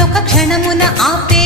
మరొక క్షణమున ఆపే